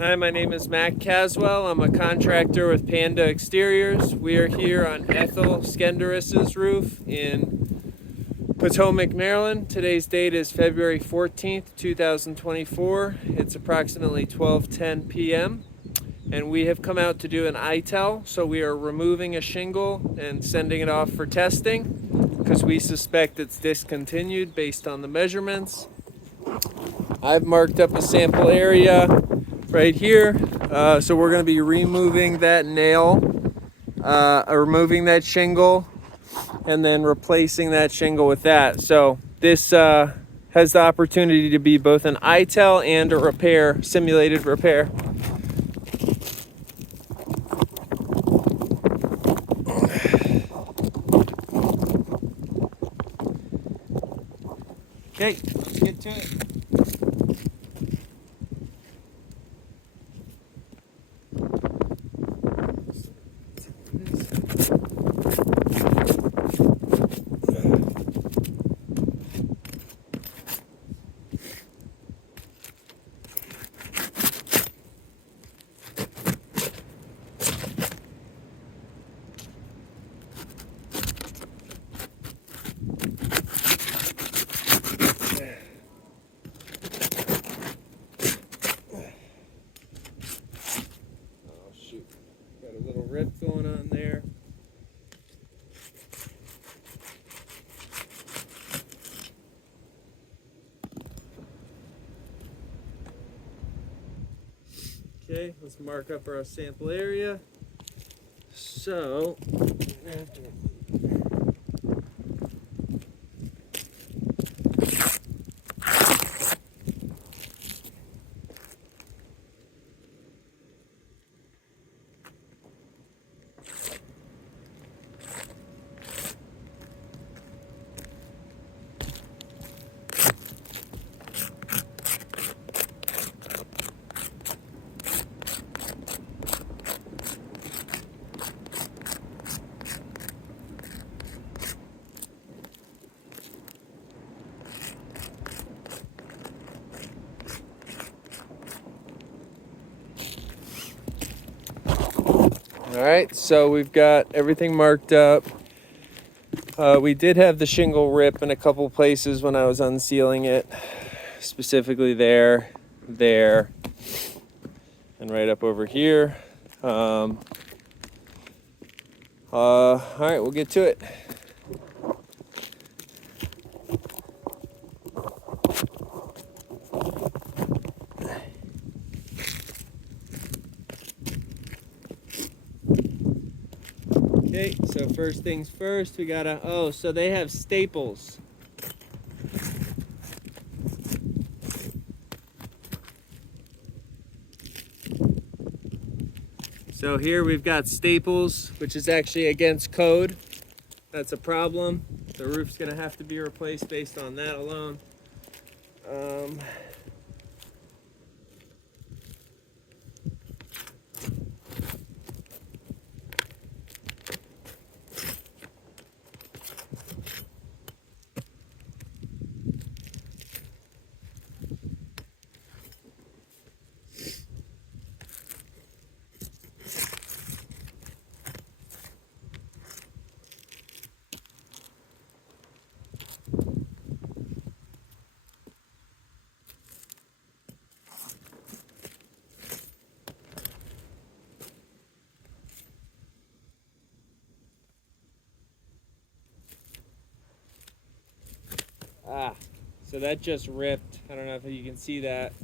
Hi, my name is Matt Caswell. I'm a contractor with Panda Exteriors. We are here on Ethel Skenderis' roof in Potomac, Maryland. Today's date is February 14th, 2024. It's approximately 12:10 p.m. and we have come out to do an ITEL, so we are removing a shingle and sending it off for testing because we suspect it's discontinued based on the measurements. I've marked up a sample area right here, so we're going to be removing that nail, removing that shingle, and then replacing that shingle with that. So this has the opportunity to be both an ITEL and a repair, simulated repair. Okay, let's get to it. Oh shoot, got a little rip going on there. Okay, let's mark up our sample area. So, all right, so we've got everything marked up. We did have the shingle rip in a couple places when I was unsealing it, specifically there, and right up over here. All right, we'll get to it. Okay, so first things first, we gotta, so they have staples. So here we've got staples, which is actually against code. That's a problem. The roof's gonna have to be replaced based on that alone. So that just ripped. I don't know if you can see that.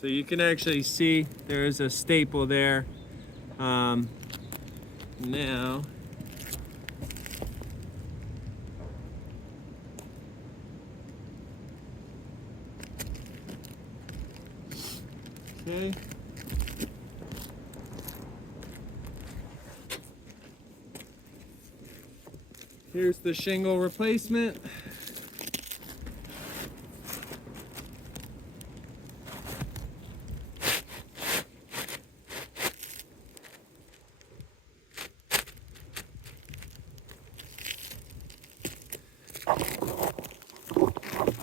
So you can actually see there is a staple there. Now, okay. Here's the shingle replacement.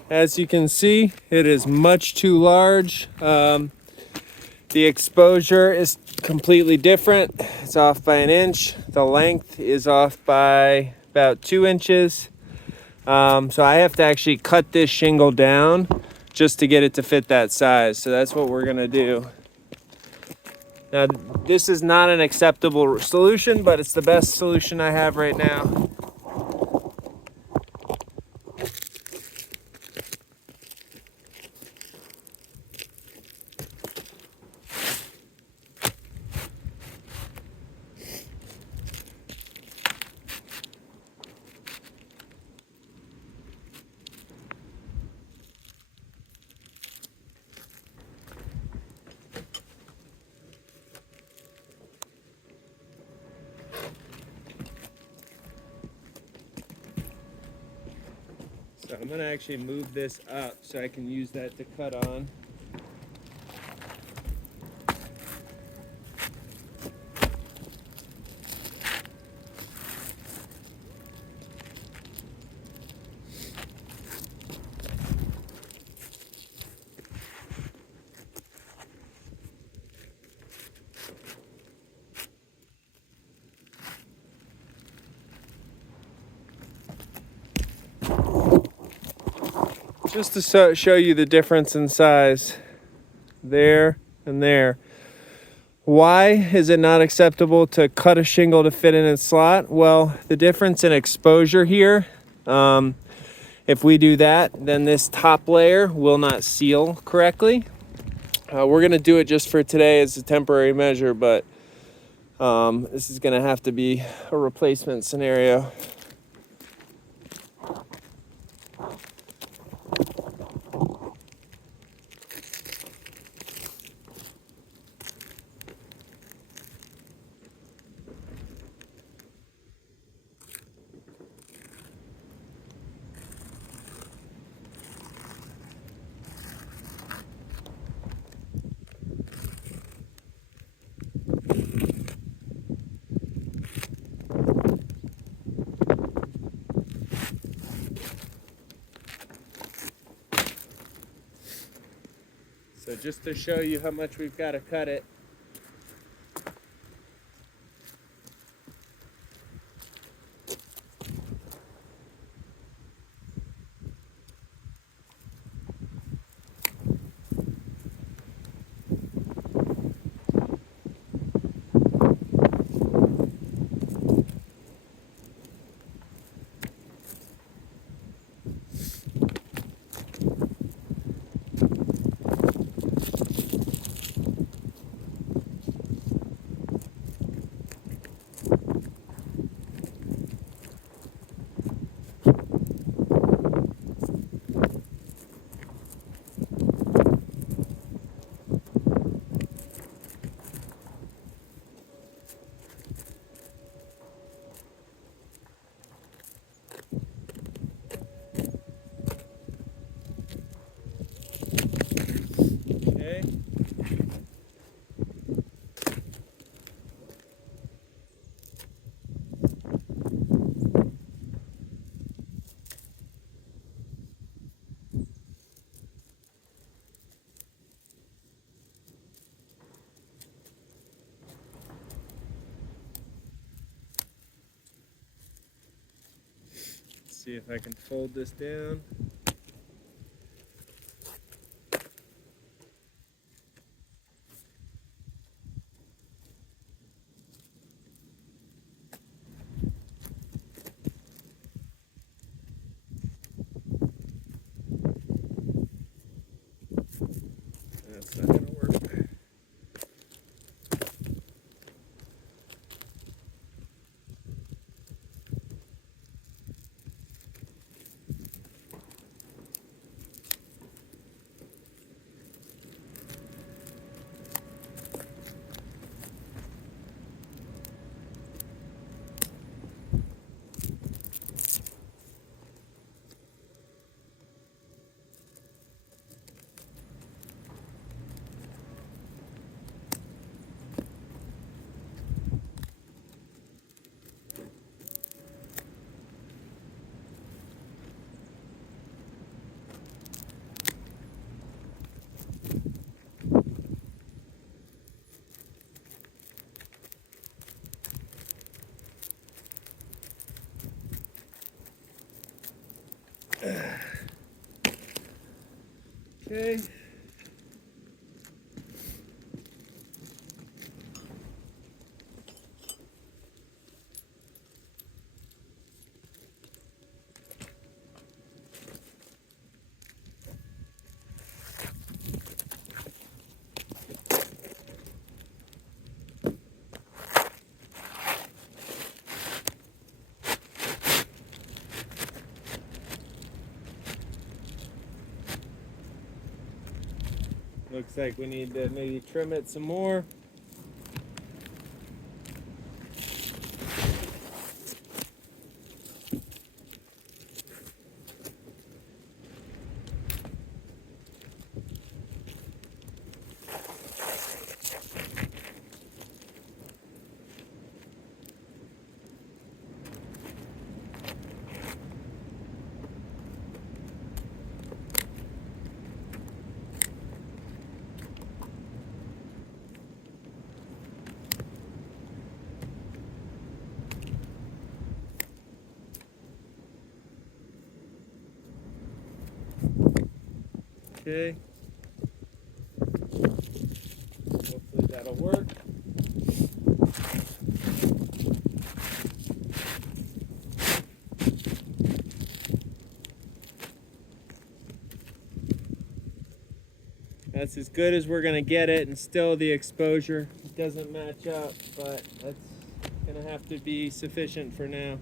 As you can see, it is much too large. The exposure is completely different. It's off by an inch. The length is off by about 2 inches. So I have to actually cut this shingle down just to get it to fit that size. So that's what we're gonna do. Now, this is not an acceptable solution, but it's the best solution I have right now. So I'm gonna actually move this up so I can use that to cut on. Just to show you the difference in size, there and there. Why is it not acceptable to cut a shingle to fit in its slot? Well, the difference in exposure here, if we do that, then this top layer will not seal correctly. We're gonna do it just for today as a temporary measure, but this is gonna have to be a replacement scenario. So just to show you how much we've got to cut it. Okay. See if I can fold this down. That's not gonna Okay. Looks like we need to maybe trim it some more. Okay. Hopefully that'll work. That's as good as we're gonna get it, and still the exposure doesn't match up, but that's gonna have to be sufficient for now.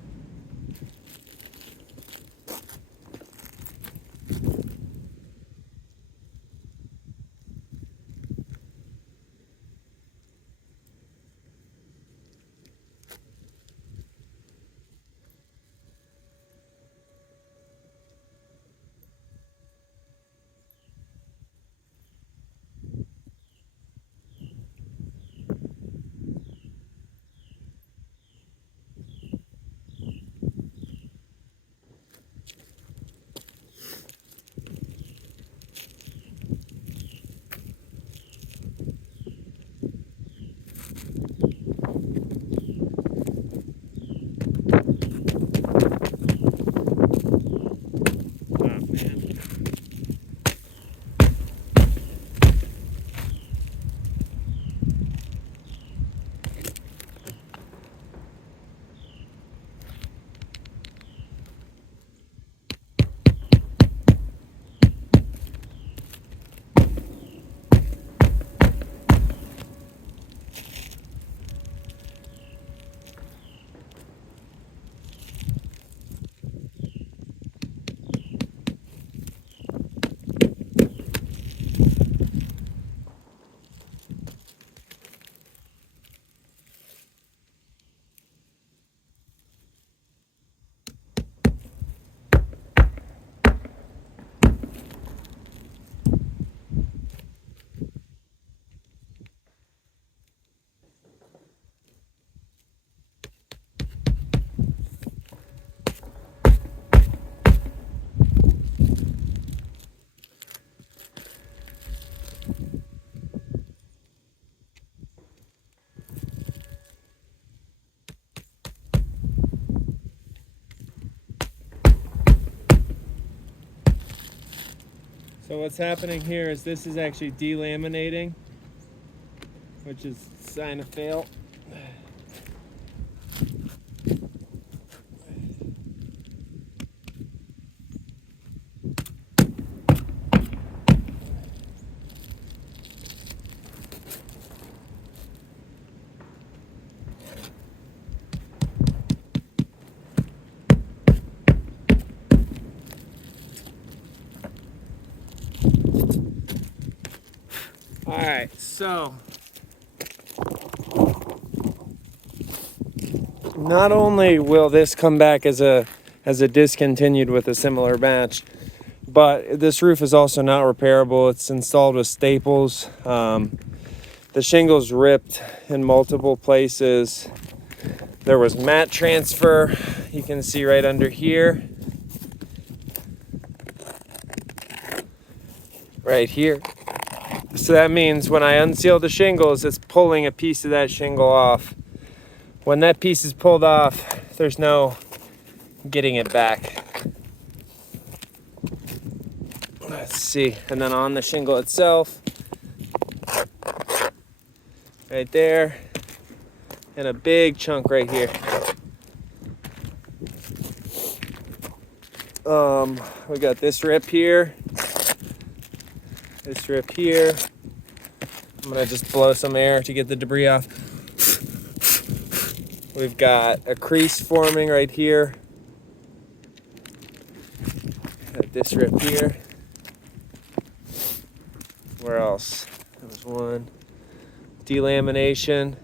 So what's happening here is this is actually delaminating, which is a sign of fail. All right, so not only will this come back as a discontinued with a similar match, but this roof is also not repairable. It's installed with staples. The shingles ripped in multiple places. There was mat transfer. You can see right under here. Right here. So that means when I unseal the shingles, it's pulling a piece of that shingle off. When that piece is pulled off, there's no getting it back. Let's see. And then on the shingle itself, right there, and a big chunk right here. We got this rip here, this rip here. I'm gonna just blow some air to get the debris off. We've got a crease forming right here. Got this rip here. Where else? There was one. Delamination.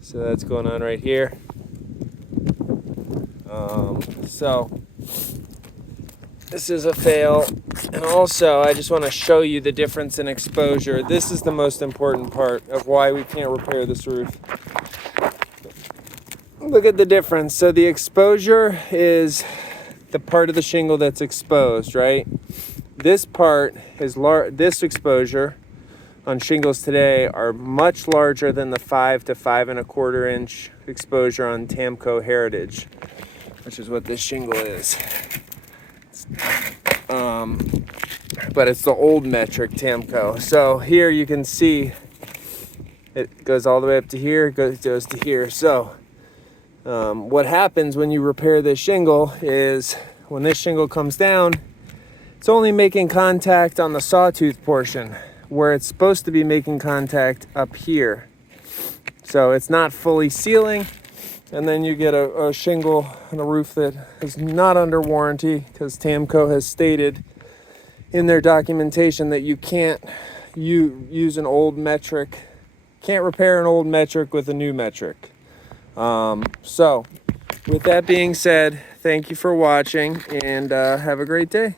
So that's going on right here. So this is a fail. And also, I just want to show you the difference in exposure. This is the most important part of why we can't repair this roof. Look at the difference. So the exposure is the part of the shingle that's exposed, right? This part is this exposure on shingles today are much larger than the 5 to 5¼ inch exposure on Tamko Heritage, which is what this shingle is. But it's the old metric Tamko. So here you can see it goes all the way up to here, goes to here. So what happens when you repair this shingle is when this shingle comes down, it's only making contact on the sawtooth portion where it's supposed to be making contact up here. So it's not fully sealing, and then you get a shingle and a roof that is not under warranty because Tamko has stated in their documentation that you can't use an old metric, can't repair an old metric with a new metric. So with that being said, thank you for watching, and have a great day.